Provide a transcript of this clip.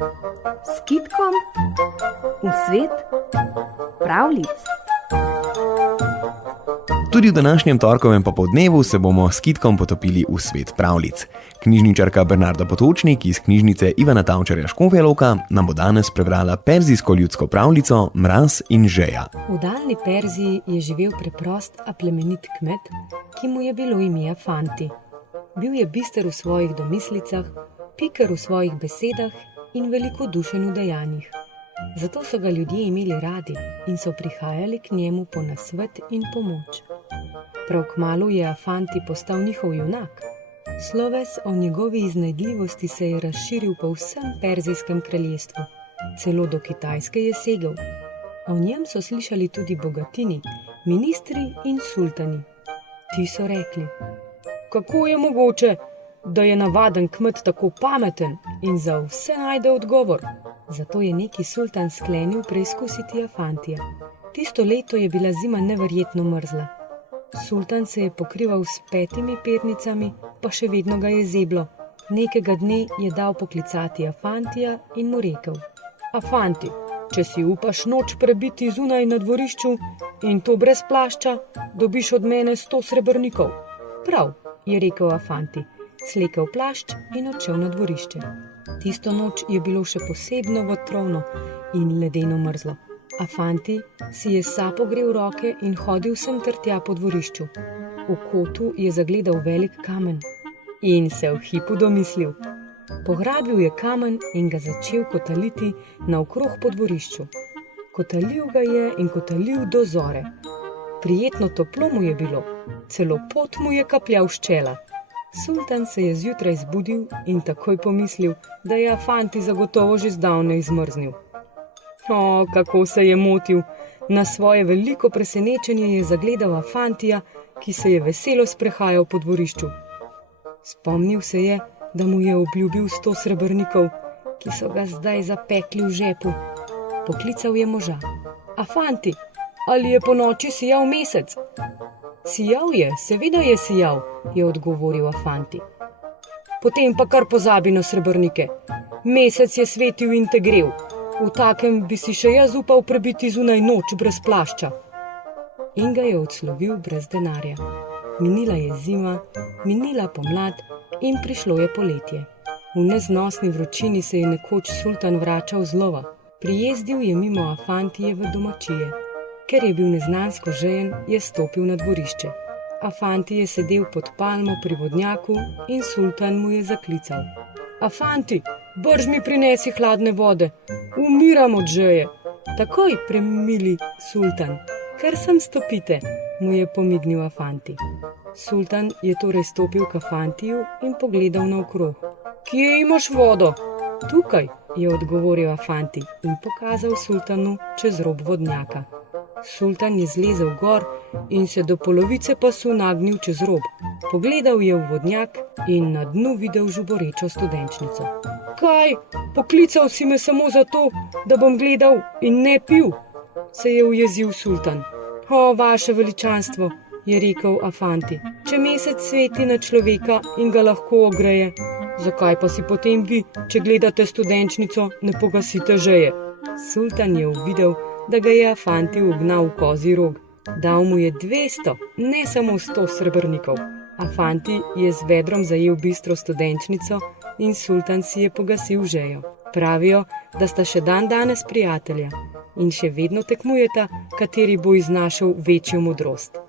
S kitkom v svet pravljic. Tudi v današnjem torkovem popoldnevu se bomo s kitkom potopili v svet pravljic. Knjižničarka Bernarda Potočnik iz knjižnice Ivana Tavčarja Škofja Loka nam bo danes prebrala perzijsko ljudsko pravljico Mraz in žeja. V daljni Perziji je živel preprost, a plemenit kmet, ki mu je bilo ime Afanti. Bil je bister v svojih domislicah, piker v svojih besedah in velikodušen v dejanjih. Zato so ga ljudje imeli radi in so prihajali k njemu po nasvet in pomoč. Prav kmalu je Afanti postal njihov junak. Sloves o njegovi iznajdljivosti se je razširil po vsem perzijskem kraljestvu, celo do Kitajske je segel. O njem so slišali tudi bogatini, ministri in sultani. Ti so rekli: kako je mogoče, da je navaden kmet tako pameten in za vse najde odgovor? Zato je neki sultan sklenil preizkusiti Afantija. Tisto leto je bila zima neverjetno mrzla. Sultan se je pokrival s 5 pernicami, pa še vedno ga je zeblo. Nekega dne je dal poklicati Afantija in mu rekel: Afanti, če si upaš noč prebiti zunaj na dvorišču in to brez plašča, dobiš od mene 100 srebrnikov. Prav, je rekel Afanti, slekel plašč in odšel na dvorišče. Tisto noč je bilo še posebno vetrovno in ledeno mrzlo. Afanti si je sapo grel roke in hodil sem ter tja po dvorišču. V kotu je zagledal velik kamen in se v hipu domislil. Pograbil je kamen in ga začel kotaliti naokrog po dvorišču. Kotalil ga je in kotalil do zore. Prijetno toplo mu je bilo, celo pot mu je kapljal s čela. Sultan se je zjutraj zbudil in takoj pomislil, da je Afanti zagotovo že zdavnaj izmrznil. O, kako se je motil! Na svoje veliko presenečenje je zagledal Afantija, ki se je veselo sprehajal po dvorišču. Spomnil se je, da mu je obljubil 100 srebrnikov, ki so ga zdaj zapekli v žepu. Poklical je moža. Afanti, ali je ponoči sijal mesec? Sijal je, seveda je sijal, je odgovoril Afanti. Potem pa kar pozabi na srebrnike. Mesec je svetil in te grel. V takem bi si še jaz upal prebiti zunaj noč brez plašča. In ga je odslovil brez denarja. Minila je zima, minila pomlad in prišlo je poletje. V neznosni vročini se je nekoč sultan vračal z lova. Prijezdil je mimo Afantijeve domačije. Ker je bil neznansko žejen, je stopil na dvorišče. Afanti je sedel pod palmo pri vodnjaku in sultan mu je zaklical: Afanti, brž mi prinesi hladne vode, umiram od žeje. Takoj, premili sultan, kar sem stopite, mu je pomignil Afanti. Sultan je torej stopil k Afantiju in pogledal naokrog. Kje imaš vodo? Tukaj, je odgovoril Afanti in pokazal sultanu čez rob vodnjaka. Sultan je zlezel gor in se do polovice pasu nagnil čez rob. Pogledal je v vodnjak in na dnu videl žuborečo studenčnico. Kaj, poklical si me samo zato, da bom gledal in ne pil? Se je ujezil sultan. O, vaše veličanstvo, je rekel Afanti, če mesec sveti na človeka in ga lahko ogreje, zakaj pa si potem vi, če gledate studenčnico, ne pogasite žeje? Sultan je uvidel, da ga je Afanti ugnal v kozji rog. Dal mu je 200, ne samo 100 srebrnikov. Afanti je z vedrom zajel bistro studenčnico in sultan si je pogasil žejo. Pravijo, da sta še dan danes prijatelja in še vedno tekmujeta, kateri bo iznašel večjo modrost.